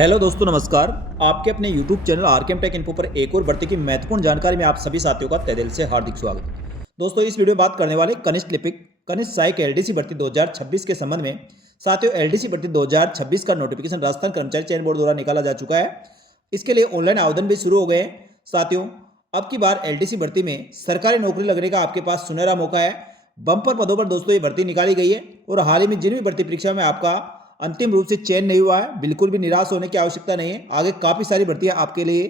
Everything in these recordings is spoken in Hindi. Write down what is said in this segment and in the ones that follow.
हेलो दोस्तों, नमस्कार। आपके अपने YouTube channel RKM take info पर एक और भर्ती की महत्वपूर्ण जानकारी में आप सभी साथियों का तहे दिल से हार्दिक स्वागत है। दोस्तों, इस वीडियो में बात करने वाले कनिष्ठ लिपिक कनिष्ठ सहायक एलडीसी भर्ती 2026 के संबंध में। साथियों, एलडीसी भर्ती 2026 का नोटिफिकेशन राजस्थान कर्मचारी चयन बोर्ड द्वारा निकाला जा चुका है। इसके लिए ऑनलाइन आवेदन भी शुरू हो गए हैं। साथियों, अब की बार एलडीसी भर्ती में सरकारी नौकरी लगने का आपके पास सुनहरा मौका है। बम्पर पदों पर दोस्तों ये भर्ती निकाली गई है और हाल ही में जिन भी भर्ती परीक्षा में आपका अंतिम रूप से चयन नहीं हुआ है, बिल्कुल भी निराश होने की आवश्यकता नहीं है। आगे काफ़ी सारी भर्तियां आपके लिए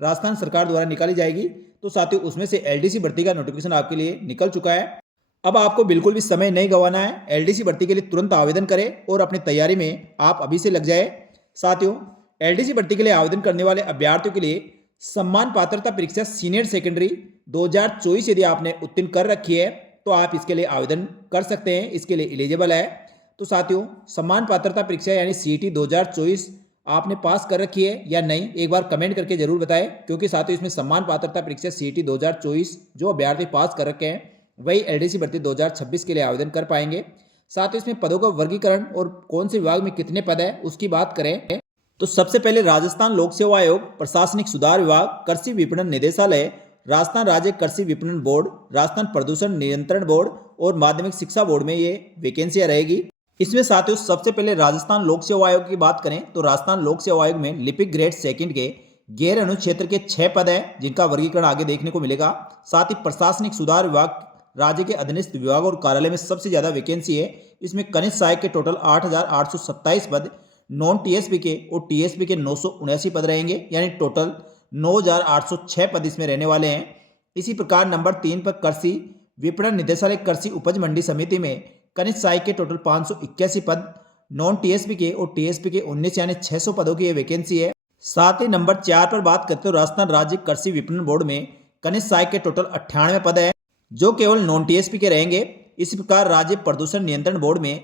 राजस्थान सरकार द्वारा निकाली जाएगी। तो साथियों, उसमें से एलडीसी भर्ती का नोटिफिकेशन आपके लिए निकल चुका है। अब आपको बिल्कुल भी समय नहीं गंवाना है। एलडीसी भर्ती के लिए तुरंत आवेदन करें और अपनी तैयारी में आप अभी से लग जाए। साथियों, एलडीसी भर्ती के लिए आवेदन करने वाले अभ्यर्थियों के लिए सम्मान पात्रता परीक्षा सीनियर सेकेंडरी 2024 यदि आपने उत्तीर्ण कर रखी है तो आप इसके लिए आवेदन कर सकते हैं, इसके लिए एलिजिबल है। तो साथियों, सम्मान पात्रता परीक्षा यानी सीईटी 2024 आपने पास कर रखी है या नहीं, एक बार कमेंट करके जरूर बताएं, क्योंकि साथियों इसमें सम्मान पात्रता परीक्षा सीईटी 2024 जो अभ्यर्थी पास कर रखे हैं वही एलडीसी भर्ती 2026 के लिए आवेदन कर पाएंगे। साथ ही इसमें पदों का वर्गीकरण और कौन से विभाग में कितने पद है उसकी बात करें तो सबसे पहले राजस्थान लोक सेवा आयोग, प्रशासनिक सुधार विभाग, कृषि विपणन निदेशालय, राजस्थान राज्य कृषि विपणन बोर्ड, राजस्थान प्रदूषण नियंत्रण बोर्ड और माध्यमिक शिक्षा बोर्ड में ये वैकेंसियां रहेगी। इसमें साथियों सबसे पहले राजस्थान लोक सेवा आयोग की बात करें तो राजस्थान लोक सेवा आयोग में लिपिक ग्रेड सेकंड के गैर अनुक्षेत्र के 6 पद हैं जिनका वर्गीकरण आगे देखने को मिलेगा। साथ ही प्रशासनिक सुधार विभाग राज्य के अधीनस्थ विभाग और कार्यालय में सबसे ज्यादा वैकेंसी है। इसमें कनिष्ठ सहायक के टोटल 8,827 पद, नॉन टीएसपी के और टीएसपी के 979 पद रहेंगे, यानी टोटल 9,806 पद इसमें रहने वाले हैं। इसी प्रकार नंबर 3 पर कृषि विपणन निदेशालय कृषि उपज मंडी समिति में कनिष्ठ सहायक के टोटल 581 पद, नॉन टीएसपी के और टीएसपी के 19 यानी 600 पदों की ये वैकेंसी है। साथ ही नंबर 4 पर बात करते हो राजस्थान राज्य कृषि विपणन बोर्ड में कनिष्ठ सहायक के टोटल 98 पद है जो केवल नॉन टीएसपी के रहेंगे। इसी प्रकार राज्य प्रदूषण नियंत्रण बोर्ड में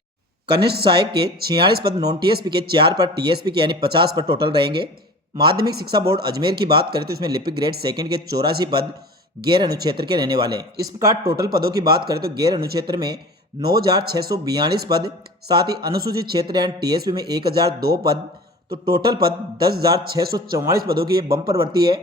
कनिष्ठ सहायक के 46 पद, नॉन टीएसपी के 4 पर, टीएसपी के यानी 50 पद टोटल रहेंगे। माध्यमिक शिक्षा बोर्ड अजमेर की बात करें तो इसमें लिपिक ग्रेड सेकंड के 84 पद गैर अनुक्षेत्र के रहने वाले हैं। इस प्रकार टोटल पदों की बात करें तो गैर अनुक्षेत्र में 9,642 पद, साथ ही अनुसूचित क्षेत्र यानी टीएसपी में 1,002 पद, तो टोटल पद 10,644 पदों की ये बम्पर भर्ती है।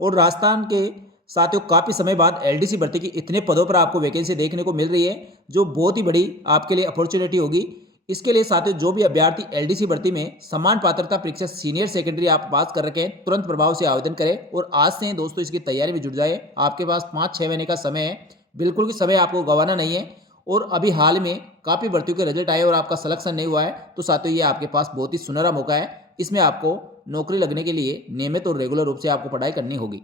और राजस्थान के साथियों काफ़ी समय बाद एलडीसी भर्ती की इतने पदों पर आपको वैकेंसी देखने को मिल रही है जो बहुत ही बड़ी आपके लिए अपॉर्चुनिटी होगी। इसके लिए साथियों जो भी अभ्यर्थी एलडीसी भर्ती में समान पात्रता परीक्षा सीनियर सेकेंडरी आप पास कर रखे हैं तुरंत प्रभाव से आवेदन करें और आज से दोस्तों इसकी तैयारी में जुट जाए। आपके पास 5-6 महीने का समय है, बिल्कुल भी समय आपको गंवाना नहीं है। और अभी हाल में काफ़ी भर्तियों के रिजल्ट आए और आपका सिलेक्शन नहीं हुआ है तो साथियों ये आपके पास बहुत ही सुनहरा मौका है। इसमें आपको नौकरी लगने के लिए नियमित और रेगुलर रूप से आपको पढ़ाई करनी होगी।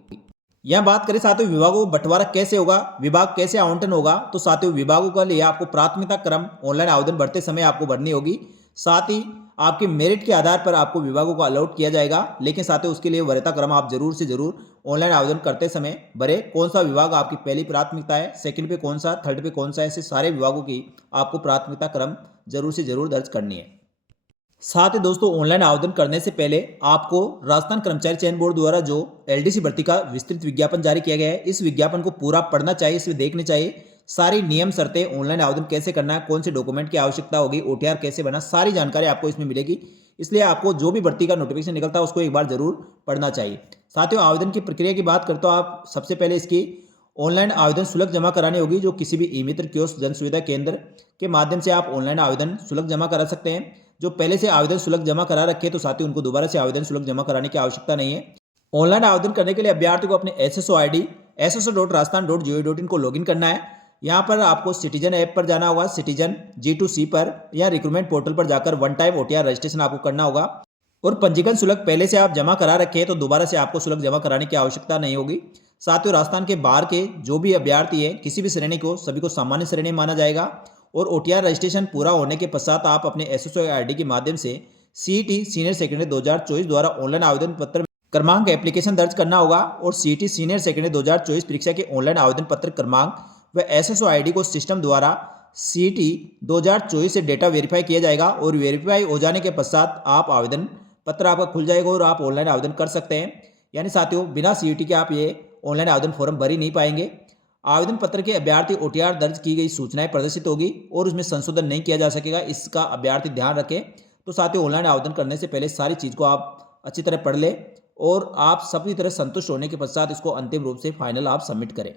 यहाँ बात करें साथियों विभागों को बंटवारा कैसे होगा, विभाग कैसे आवंटन होगा, तो साथियों विभागों के लिए आपको प्राथमिकता क्रम ऑनलाइन आवेदन भरते समय आपको भरनी होगी। साथ ही आपके मेरिट के आधार पर आपको विभागों को अलॉट किया जाएगा, लेकिन साथियों उसके लिए वरीयता क्रम आप जरूर से जरूर ऑनलाइन आवेदन करते समय भरे। कौन सा विभाग आपकी पहली प्राथमिकता है, सेकंड पे कौन सा, थर्ड पे कौन सा, ऐसे सारे विभागों की आपको प्राथमिकता क्रम जरूर से जरूर दर्ज करनी है। साथ ही दोस्तों ऑनलाइन आवेदन करने से पहले आपको राजस्थान कर्मचारी चयन बोर्ड द्वारा जो एलडीसी भर्ती का विस्तृत विज्ञापन जारी किया गया है इस विज्ञापन को पूरा पढ़ना चाहिए, इसमें देखने चाहिए सारी नियम शर्तें, ऑनलाइन आवेदन कैसे करना है, कौन से डॉक्यूमेंट की आवश्यकता होगी, ओटीआर कैसे बना, सारी जानकारी आपको इसमें मिलेगी। इसलिए आपको जो भी भर्ती का नोटिफिकेशन निकलता है उसको एक बार जरूर पढ़ना चाहिए। साथियों आवेदन की प्रक्रिया की बात करते हो आप सबसे पहले इसकी ऑनलाइन आवेदन शुल्क जमा करानी होगी जो किसी भी ई मित्र कियोस्क जन सुविधा केंद्र के माध्यम से आप ऑनलाइन आवेदन शुल्क जमा करा सकते हैं। जो पहले से आवेदन शुल्क जमा करा रखे तो साथियों उनको दोबारा से आवेदन शुल्क जमा कराने की आवश्यकता नहीं है। ऑनलाइन आवेदन करने के लिए अभ्यर्थी को अपने एसएसओ आईडी sso.rajasthan.gov.in को लॉगिन करना है। यहाँ पर आपको सिटीजन ऐप पर जाना होगा, सिटीजन G2C पर या रिक्रूटमेंट पोर्टल पर जाकर वन टाइम ओटीआर रजिस्ट्रेशन आपको करना होगा। और पंजीकरण शुल्क पहले से आप जमा करा रखे हैं तो दोबारा से आपको शुल्क जमा कराने की आवश्यकता नहीं होगी। साथियों राजस्थान के बाहर के जो भी अभ्यर्थी है किसी भी श्रेणी को सभी को सामान्य श्रेणी माना जाएगा। और ओटीआर रजिस्ट्रेशन पूरा होने के पश्चात आप अपने एसएसओ आईडी के माध्यम से सीईटी सीनियर सेकेंडरी 2024 द्वारा ऑनलाइन आवेदन पत्र क्रमांक एप्लीकेशन दर्ज करना होगा और सीईटी सीनियर सेकेंडरी 2024 परीक्षा के ऑनलाइन आवेदन पत्र क्रमांक व एसएसओ आईडी को सिस्टम द्वारा सीईटी 2024 से डेटा वेरीफाई किया जाएगा और वेरीफाई हो जाने के पश्चात आप आवेदन पत्र आपका खुल जाएगा और आप ऑनलाइन आवेदन कर सकते हैं। यानी साथियों बिना सीईटी के आप ये ऑनलाइन आवेदन फॉर्म भर ही नहीं पाएंगे। आवेदन पत्र के अभ्यर्थी ओटीआर दर्ज की गई सूचनाएं प्रदर्शित होगी और उसमें संशोधन नहीं किया जा सकेगा, इसका अभ्यर्थी ध्यान रखें। तो साथियों ऑनलाइन आवेदन करने से पहले सारी चीज़ को आप अच्छी तरह पढ़ ले और आप सभी तरह संतुष्ट होने के पश्चात इसको अंतिम रूप से फाइनल आप सबमिट करें।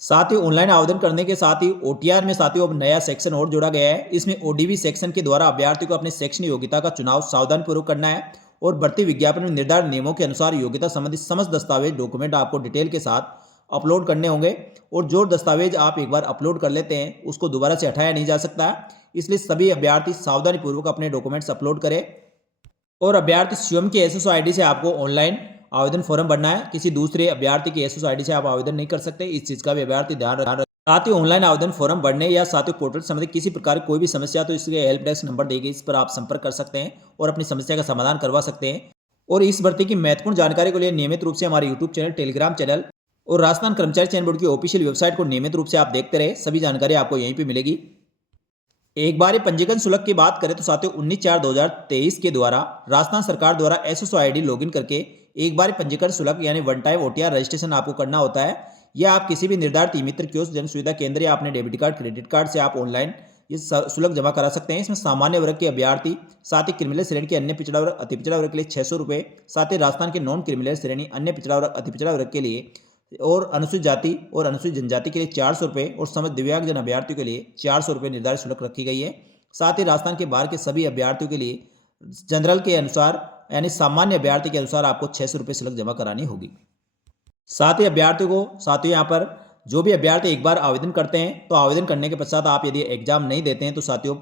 साथ ही ऑनलाइन आवेदन करने के साथ ही ओटीआर में साथियों अब नया सेक्शन और जोड़ा गया है। इसमें ओडीवी सेक्शन के द्वारा अभ्यर्थी को अपने शैक्षणिक योग्यता का चुनाव सावधानीपूर्वक करना है और भर्ती विज्ञापन में निर्धारित नियमों के अनुसार योग्यता संबंधी समस्त दस्तावेज डॉक्यूमेंट आपको डिटेल के साथ अपलोड करने होंगे और जो दस्तावेज आप एक बार अपलोड कर लेते हैं उसको दोबारा से हटाया नहीं जा सकता है। इसलिए सभी अभ्यर्थी सावधानीपूर्वक अपने डॉक्यूमेंट्स अपलोड करें और अभ्यर्थी स्वयं की एसएसओ आईडी से आपको ऑनलाइन आवेदन फॉर्म भरना है। किसी दूसरे अभ्यर्थी की एसएसओ आईडी से आप आवेदन नहीं कर सकते, इस चीज का भी अभ्यर्थी ध्यान रखें। साथ ही ऑनलाइन आवेदन फॉर्म भरने या साथ ही पोर्टल संबंधी किसी प्रकार की कोई भी समस्या तो इसके हेल्प डेस्क नंबर दी गई, इस पर आप संपर्क कर सकते हैं और अपनी समस्या का समाधान करवा सकते हैं। और इस भर्ती की महत्वपूर्ण जानकारी के लिए नियमित रूप से हमारे यूट्यूब चैनल, टेलीग्राम चैनल और राजस्थान कर्मचारी चयन बोर्ड की ऑफिशियल वेबसाइट को नियमित रूप से आप देखते रहे, सभी जानकारी आपको यहीं पर मिलेगी। एक बार पंजीकरण शुल्क की बात करें तो साथियों 19/4/2023 के द्वारा राजस्थान सरकार द्वारा एसएसओ आईडी लॉगिन करके एक बार पंजीकरण शुल्क यानी वन टाइम ओटीआर रजिस्ट्रेशन आपको करना होता है। यह आप किसी भी निर्धारित ई-मित्र कियोस्क, जन सुविधा केंद्र या अपने डेबिट कार्ड, क्रेडिट कार्ड से आप ऑनलाइन ये शुल्क जमा करा सकते हैं। इसमें सामान्य वर्ग के अभ्यर्थी, साथ ही क्रिमिनल श्रेणी के अन्य पिछड़ा वर्ग, अति पिछड़ा वर्ग के लिए 600 रुपये, साथ ही राजस्थान के नॉन क्रिमिनल श्रेणी, अन्य पिछड़ा वर्ग, अति पिछड़ा वर्ग के लिए और अनुसूचित जाति और अनुसूचित जनजाति के लिए 400 रुपये और समस्त दिव्यांगजन अभ्यर्थियों के लिए 400 रुपये निर्धारित शुल्क रखी गई है। साथ ही राजस्थान के बाहर के सभी अभ्यर्थियों के लिए जनरल के अनुसार यानी सामान्य अभ्यर्थी के अनुसार आपको 600 रुपये शुल्क जमा करानी होगी। साथ ही अभ्यर्थियों को साथियों यहाँ पर जो भी अभ्यर्थी एक बार आवेदन करते हैं तो आवेदन करने के पश्चात आप यदि एग्जाम नहीं देते हैं तो साथियों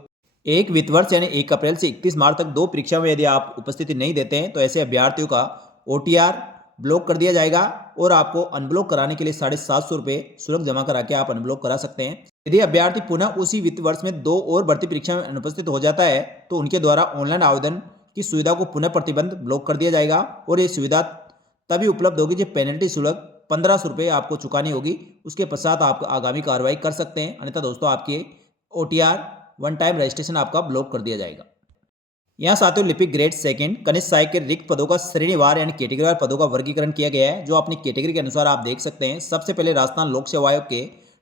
1 वित्त वर्ष यानी 1 अप्रैल से 31 मार्च तक 2 परीक्षा में यदि आप उपस्थिति नहीं देते हैं तो ऐसे अभ्यर्थियों का ओटीआर ब्लॉक कर दिया जाएगा और आपको अनब्लॉक कराने के लिए 750 रुपये शुल्क जमा करा के आप अनब्लॉक करा सकते हैं। यदि अभ्यर्थी पुनः उसी वित्त वर्ष में 2 और भर्ती परीक्षा में अनुपस्थित हो जाता है तो उनके द्वारा ऑनलाइन आवेदन की सुविधा को पुनः प्रतिबंध ब्लॉक कर दिया जाएगा और ये सुविधा तभी उपलब्ध होगी जब पेनल्टी शुल्क 1500 रुपये आपको चुकानी होगी। उसके पश्चात आप आगामी कार्रवाई कर सकते हैं, अन्यथा दोस्तों आपके ओटीआर वन टाइम रजिस्ट्रेशन आपका ब्लॉक कर दिया जाएगा। यहाँ साथियों लिपिक ग्रेड सेकंड कनिष्ठ सहायक के रिक्त पदों का श्रेणीवार यानी कैटेगरीवार पदों का वर्गीकरण किया गया है, जो अपनी कैटेगरी के अनुसार आप देख सकते हैं। सबसे पहले राजस्थान लोक सेवा आयोग के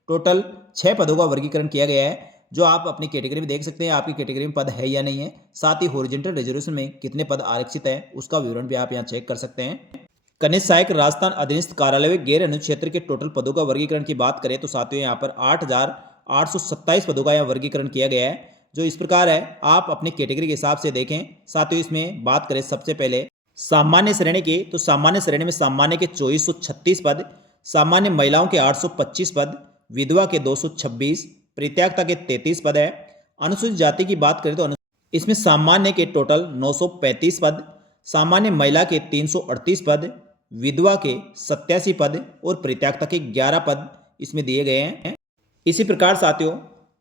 टोटल 6 पदों का वर्गीकरण किया गया है, जो आप अपनी कैटेगरी में देख सकते हैं आपकी कैटेगरी में पद है या नहीं है। साथ ही हॉरिजॉन्टल रिजर्वेशन में कितने पद आरक्षित है उसका विवरण भी आप यहाँ चेक कर सकते हैं। कनिष्ठ सहायक राजस्थान अधीनस्थ कार्यालय में गैर अनुसूचित क्षेत्र के टोटल पदों का वर्गीकरण की बात करें तो साथियों यहाँ पर 8,827 पदों का यहाँ वर्गीकरण किया गया है, जो इस प्रकार है। आप अपनी कैटेगरी के हिसाब से देखें। साथियों इसमें बात करें सबसे पहले सामान्य श्रेणी की तो सामान्य श्रेणी में सामान्य के 2436 पद, सामान्य महिलाओं के 825 पद, विधवा के 226, परित्यागता के 33 पद है। अनुसूचित जाति की बात करें तो इसमें सामान्य के टोटल 935 पद, सामान्य महिला के 338 पद, विधवा के 87 पद और परित्यागता के 11 पद इसमें दिए गए हैं। इसी प्रकार साथियों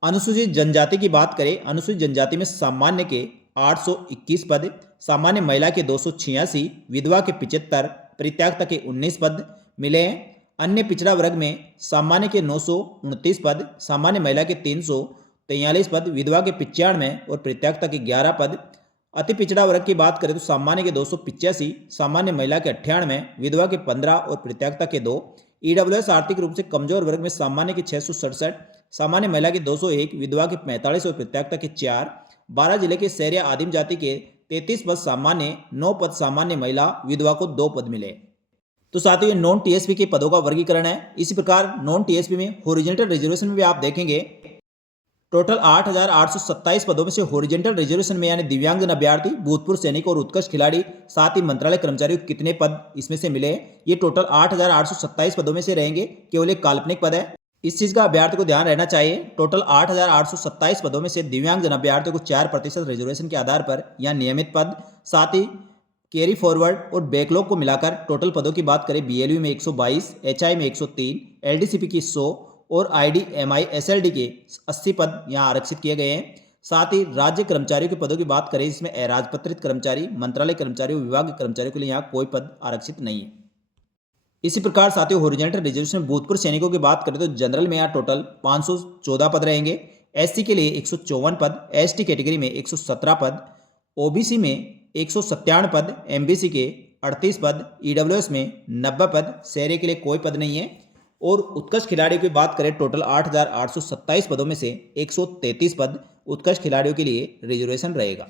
अनुसूचित जनजाति की बात करें, अनुसूचित जनजाति में सामान्य के 821 पद, सामान्य महिला के 286, विधवा के 75, परित्यागता के 19 पद मिले हैं। अन्य पिछड़ा वर्ग में सामान्य के 929 पद, सामान्य महिला के 343 पद, विधवा के 95 और परित्यागता के 11 पद। अति पिछड़ा वर्ग की बात करें तो सामान्य के 285, सामान्य महिला के 98, विधवा के 15 और परित्यागता के 2। ईडब्ल्यूएस आर्थिक रूप से कमजोर वर्ग में सामान्य के 667, सामान्य महिला के 201, विधवा के 45 और परित्यागता के 4। 12 जिले के शहरी आदिम जाति के 33 पद सामान्य, 9 पद सामान्य महिला, विधवा को 2 पद मिले। तो साथियों ये नॉन टीएसपी के पदों का वर्गीकरण है। इसी प्रकार नॉन टीएसपी में हॉरिजॉन्टल रिजर्वेशन में भी आप देखेंगे टोटल 8,827 पदों में से हॉरिजॉन्टल रिजर्वेशन में यानी दिव्यांगजन अभ्यर्थी, भूतपूर्व सैनिक और उत्कृष्ट खिलाड़ी, साथ ही मंत्रालय कर्मचारियों को कितने पद इसमें से मिले, ये टोटल 8,827 पदों में से रहेंगे। केवल एक काल्पनिक पद है, इस चीज का अभ्यर्थी को ध्यान रहना चाहिए। टोटल 8,827 पदों में से दिव्यांगजन अभ्यर्थियों को 4% रिजर्वेशन के आधार पर या नियमित पद, साथ ही कैरी फॉरवर्ड और बैकलॉग को मिलाकर टोटल पदों की बात करें बीएलयू में 122, एचआई में 103, एलडीसीपी की 100 और आईडीएमआई एसएलडी के 80 पद यहाँ आरक्षित किए गए हैं। साथ ही राज्य कर्मचारियों के पदों की बात करें, इसमें अराजपत्रित कर्मचारी, मंत्रालय कर्मचारियों, विभाग के कर्मचारियों के लिए यहाँ कोई पद आरक्षित नहीं है। इसी प्रकार साथियों हॉरिजॉन्टल रिजर्वेशन में भूतपूर्व सैनिकों की बात करें तो जनरल में यहाँ टोटल 514 पद रहेंगे, एससी के लिए 154 पद, एसटी कैटेगरी में 117 पद, ओबीसी में 197 पद, एमबीसी के 38 पद, ईडब्ल्यूएस में 90 पद, शहरी के लिए कोई पद नहीं है। और उत्कृष्ट खिलाड़ियों की बात करें टोटल 8,827 पदों में से 133 पद उत्कृष्ट खिलाड़ियों के लिए रिजर्वेशन रहेगा।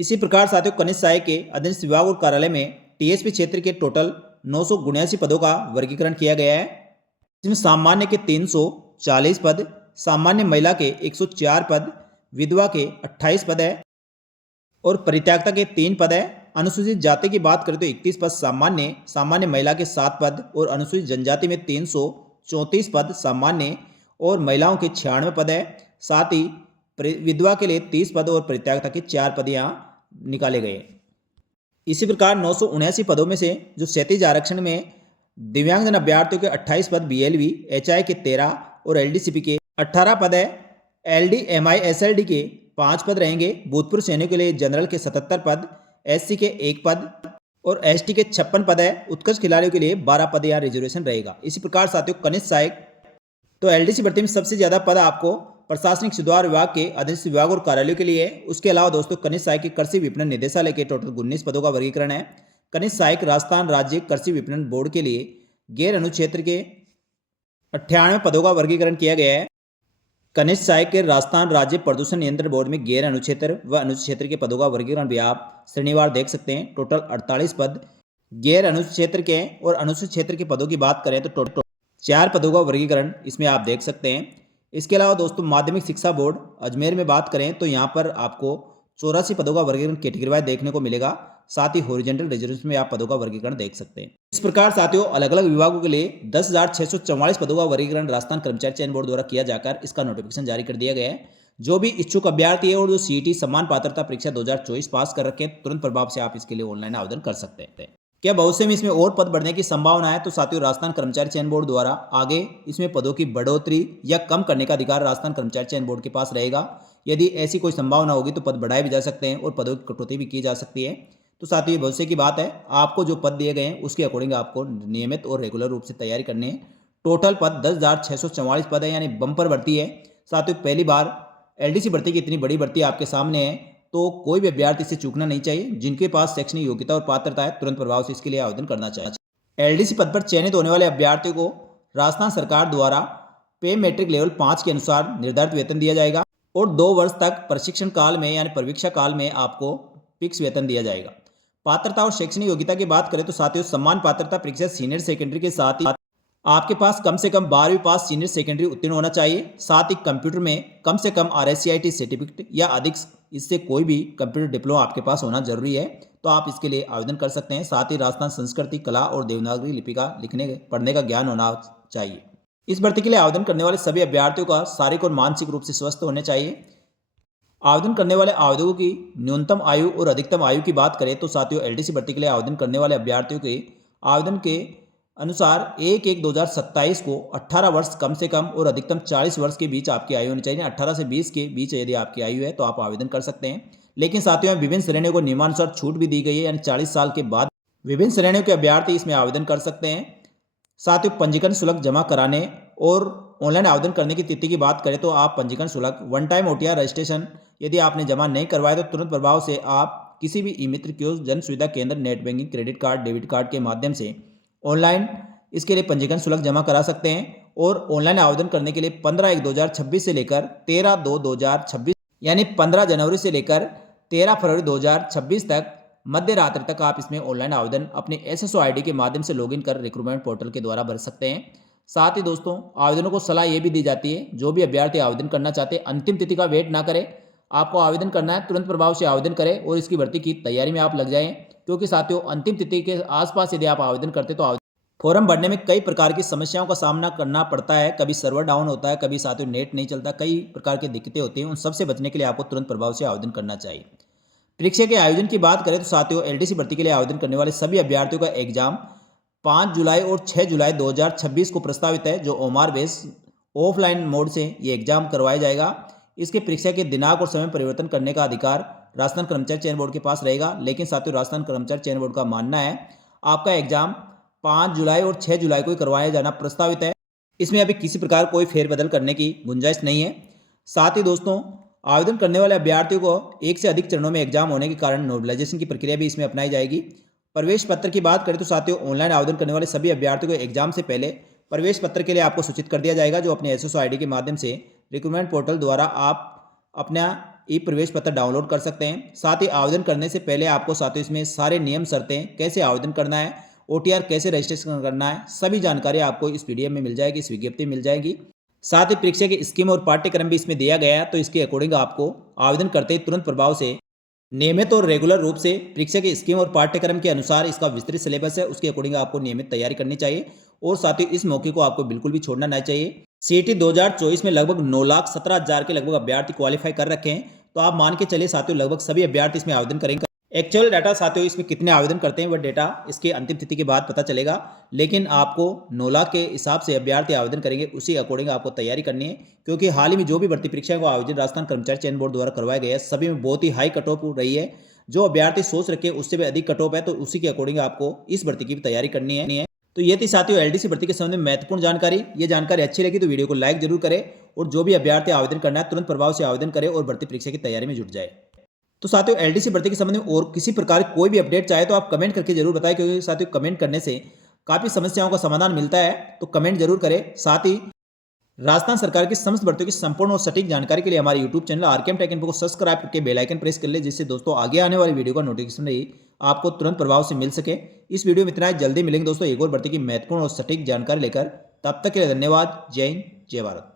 इसी प्रकार साथियों कनिष्ठ सहायक के अधीनस्थ विभाग और कार्यालय में टीएसपी क्षेत्र के टोटल 979 पदों का वर्गीकरण किया गया है, जिसमें सामान्य के 340 पद, सामान्य महिला के 104 पद, विधवा के 28 पद है और परित्यागता के 3 पद है। अनुसूचित जाति की बात करें तो 31 पद सामान्य, सामान्य महिला के 7 पद और अनुसूचित जनजाति में 334 पद सामान्य और महिलाओं के 96 पद है। साथ ही विधवा के लिए 30 पद और परित्यागता के 4 पद यहाँ निकाले गए। इसी प्रकार 979 पदों में से जो क्षैतिज आरक्षण में दिव्यांगजन अभ्यर्थियों के 28 पद बीएलवी, एचआई के 13 और एलडीसीपी के 18 पद है। एलडी, एमआई, एसएलडी के 5 पद रहेंगे। भूतपूर्व सैनिकों के लिए जनरल के 77 पद, एससी के 1 पद और एसटी के 56 पद है। उत्कृष्ट खिलाड़ियों के लिए 12 पद यहाँ रिजर्वेशन रहेगा। इसी प्रकार साथियों कनिष्ठ सहायक तो एलडीसी भर्ती में सबसे ज्यादा पद आपको प्रशासनिक सुधार विभाग के अधीनस्थ विभाग और कार्यालयों के लिए है। उसके अलावा दोस्तों कनिष्ठ सहायक के कृषि विपणन निदेशालय के टोटल 19 पदों का वर्गीकरण है। कनिष्ठ सहायक राजस्थान राज्य कृषि विपणन बोर्ड के लिए गैर अनुक्षेत्र के 98 पदों का वर्गीकरण किया गया है। कनिष्ठ सहायक के राजस्थान राज्य प्रदूषण नियंत्रण बोर्ड में गैर अनुक्षेत्र व अनुक्षेत्र के पदों का वर्गीकरण भी आप श्रेणीवार देख सकते हैं। टोटल 48 पद गैर अनुक्षेत्र के और अनुसूचित क्षेत्र के पदों की बात करें तो टोटल 4 पदों का वर्गीकरण इसमें आप देख सकते हैं। इसके अलावा दोस्तों माध्यमिक शिक्षा बोर्ड अजमेर में बात करें तो यहाँ पर आपको 84 पदों का वर्गीकरण कैटेगरी वाइज देखने को मिलेगा। साथ ही हॉरिजॉन्टल रिजर्वेशन में आप पदों का वर्गीकरण देख सकते हैं। इस प्रकार साथियों अलग अलग विभागों के लिए 10,644 पदों का वर्गीकरण राजस्थान कर्मचारी चयन बोर्ड द्वारा किया जाकर इसका नोटिफिकेशन जारी कर दिया गया है। जो भी इच्छुक अभ्यर्थी है और जो सीईटी समान पात्रता परीक्षा 2024 पास कर रखे तुरंत प्रभाव से आप इसके लिए ऑनलाइन आवेदन कर सकते हैं। क्या भविष्य में इसमें और पद बढ़ने की संभावना है? तो साथियों राजस्थान कर्मचारी चयन बोर्ड द्वारा आगे इसमें पदों की बढ़ोतरी या कम करने का अधिकार राजस्थान कर्मचारी चयन बोर्ड के पास रहेगा। यदि ऐसी कोई संभावना होगी तो पद बढ़ाए भी जा सकते हैं और पदों की कटौती भी की जा सकती है। तो साथियों भविष्य की बात है, आपको जो पद दिए गए हैं उसके अकॉर्डिंग आपको नियमित और रेगुलर रूप से तैयारी करनी है। टोटल पद 10,644 पद है, यानी बम्पर भर्ती है। साथियों पहली बार एलडीसी भर्ती की इतनी बड़ी भर्ती आपके सामने है, तो कोई भी अभ्यर्थी इसे चूकना नहीं चाहिए। जिनके पास शैक्षणिक योग्यता और पात्रता है तुरंत प्रभाव से इसके लिए आवेदन करना चाहिए। एलडीसी पद पर चयनित होने वाले अभ्यर्थियों को राजस्थान सरकार द्वारा पे मैट्रिक लेवल 5 के अनुसार निर्धारित वेतन दिया जाएगा और 2 वर्ष तक प्रशिक्षण काल में यानी प्रवीक्षा काल में आपको फिक्स वेतन दिया जाएगा। पात्रता और शैक्षणिक योग्यता की बात करें तो साथियों समान पात्रता परीक्षा सीनियर सेकेंडरी के साथ ही आपके पास कम से कम 12वीं पास सीनियर सेकेंडरी उत्तीर्ण होना चाहिए। साथ ही कंप्यूटर में कम से कम RSCIT सर्टिफिकेट या अधिक इससे कोई भी कंप्यूटर डिप्लोमा आपके पास होना जरूरी है, तो आप इसके लिए आवेदन कर सकते हैं। साथ ही राजस्थान संस्कृति, कला और देवनागरी लिपि का लिखने पढ़ने का ज्ञान होना चाहिए। इस भर्ती के लिए आवेदन करने वाले सभी अभ्यर्थियों का शारीरिक और मानसिक रूप से स्वस्थ होने चाहिए। आवेदन करने वाले आवेदकों की न्यूनतम आयु और अधिकतम आयु की बात करें तो साथियों एलडीसी भर्ती के लिए आवेदन करने वाले अभ्यर्थियों के आवेदन के अनुसार 1/1/2027 को 18 वर्ष कम से कम और अधिकतम 40 वर्ष के बीच आपकी आयु होनी चाहिए। 18 से 20 के बीच यदि आपकी आयु है तो आप आवेदन कर सकते हैं। लेकिन साथियों विभिन्न श्रेणियों को नियमानुसार छूट भी दी गई है, यानी 40 साल के बाद विभिन्न श्रेणियों के अभ्यर्थी इसमें आवेदन कर सकते हैं। साथियों पंजीकरण शुल्क जमा कराने और ऑनलाइन आवेदन करने की तिथि की बात करें तो आप पंजीकरण शुल्क वन टाइम OTR रजिस्ट्रेशन यदि आपने जमा नहीं करवाया तो तुरंत प्रभाव से आप किसी भी ई मित्र कियोस्क, जन सुविधा केंद्र, net banking, credit card, debit card के माध्यम से ऑनलाइन इसके लिए पंजीकरण शुल्क जमा करा सकते हैं। और ऑनलाइन आवेदन करने के लिए 15/1/2026 से लेकर 13/2/2026 यानी 15 जनवरी से लेकर 13 फरवरी 2026 तक मध्य रात्रि तक आप इसमें ऑनलाइन आवेदन अपने SSO ID के माध्यम से लॉगिन कर रिक्रूटमेंट पोर्टल के द्वारा भर सकते हैं। साथ ही दोस्तों आवेदनों को सलाह ये भी दी जाती है, जो भी अभ्यर्थी आवेदन करना चाहते हैं अंतिम तिथि का वेट ना करें। आपको आवेदन करना है तुरंत प्रभाव से आवेदन करें और इसकी भर्ती की तैयारी में आप लग जाएं, क्योंकि साथियों अंतिम तिथि के आसपास यदि आप आवेदन करते तो फॉर्म भरने में कई प्रकार की समस्याओं का सामना करना पड़ता है। कभी सर्वर डाउन होता है, कभी साथियों नेट नहीं चलता, कई प्रकार की दिक्कतें होती हैं। उन सबसे बचने के लिए आपको तुरंत प्रभाव से आवेदन करना चाहिए। परीक्षा के आयोजन की बात करें तो साथियों एलडीसी भर्ती के लिए आवेदन करने वाले सभी अभ्यर्थियों का एग्जाम 5 जुलाई और 6 जुलाई 2026 को प्रस्तावित है, जो ओमार बेस ऑफलाइन मोड से ये एग्जाम करवाया जाएगा। इसके परीक्षा के दिनांक और समय परिवर्तन करने का अधिकार राजस्थान कर्मचारी चयन बोर्ड के पास रहेगा। लेकिन साथियों राजस्थान कर्मचारी चयन बोर्ड का मानना है आपका एग्जाम 5 जुलाई और 6 जुलाई को करवाया जाना प्रस्तावित है। इसमें अभी किसी प्रकार कोई फेरबदल करने की गुंजाइश नहीं है। साथ ही दोस्तों आवेदन करने वाले अभ्यर्थियों को एक से अधिक चरणों में एग्जाम होने के कारण नॉर्मलाइजेशन की प्रक्रिया भी इसमें अपनाई जाएगी। प्रवेश पत्र की बात करें तो साथियों ऑनलाइन आवेदन करने वाले सभी अभ्यर्थियों को एग्जाम से पहले प्रवेश पत्र के लिए आपको सूचित कर दिया जाएगा, जो अपने SSO ID के माध्यम से रिक्रूटमेंट पोर्टल द्वारा आप अपना ई प्रवेश पत्र डाउनलोड कर सकते हैं। साथ ही आवेदन करने से पहले आपको साथियों इसमें सारे नियम शर्तें, कैसे आवेदन करना है, OTR कैसे रजिस्ट्रेशन करना है, सभी जानकारी आपको इस PDF में मिल जाएगी, इस विज्ञप्ति में मिल जाएगी। साथ ही परीक्षा की स्कीम और पाठ्यक्रम भी इसमें दिया गया है, तो इसके अकॉर्डिंग आपको आवेदन करते ही तुरंत प्रभाव से नियमित और रेगुलर रूप से परीक्षा की स्कीम और पाठ्यक्रम के अनुसार इसका विस्तृत सिलेबस है, उसके अकॉर्डिंग आपको नियमित तैयारी करनी चाहिए। और साथ ही इस मौके को आपको बिल्कुल भी छोड़ना नहीं चाहिए। CET 2024 में लगभग 9,17,000 के लगभग अभ्यर्थी क्वालिफाई कर रखे हैं, तो आप मान के चलिए साथियों लगभग सभी अभ्यर्थी इसमें आवेदन करेंगे। एक्चुअल डाटा साथियों इसमें कितने आवेदन करते हैं वह डेटा इसके अंतिम तिथि के बाद पता चलेगा, लेकिन आपको 9 लाख के हिसाब से अभ्यर्थी आवेदन करेंगे, उसी अकॉर्डिंग आपको तैयारी करनी है। क्योंकि हाल ही में जो भी भर्ती परीक्षा को आयोजन राजस्थान कर्मचारी चयन बोर्ड द्वारा करवाया गया है, सभी में बहुत ही हाई कट ऑफ रही है। जो अभ्यर्थी सोच रखे उससे भी अधिक कट ऑफ है, तो उसी के अकॉर्डिंग आपको इस भर्ती की भी तैयारी करनी है। तो ये थी साथियों LDC भर्ती के संबंध में महत्वपूर्ण जानकारी। ये जानकारी अच्छी लगी तो वीडियो को लाइक जरूर करें, और जो भी अभ्यर्थी आवेदन करना है तुरंत प्रभाव से आवेदन करें और भर्ती परीक्षा की तैयारी में जुट जाए। तो साथियों LDC भर्ती के संबंध में और किसी प्रकार कोई भी अपडेट चाहे तो आप कमेंट करके जरूर बताएं, क्योंकि साथियों कमेंट करने से काफी समस्याओं का समाधान मिलता है, तो कमेंट जरूर करें। साथ ही राजस्थान सरकार की समस्त भर्तियों की संपूर्ण और सटीक जानकारी के लिए हमारे YouTube channel RKM Tech Info को सब्सक्राइब करके बेल आइकन प्रेस कर ले, जिससे दोस्तों आगे आने वाली वीडियो का नोटिफिकेशन ही आपको तुरंत प्रभाव से मिल सके। इस वीडियो में इतना ही, जल्दी मिलेंगे दोस्तों एक और भर्ती की महत्वपूर्ण और सटीक जानकारी लेकर। तब तक के लिए धन्यवाद। जय हिंद, जय भारत।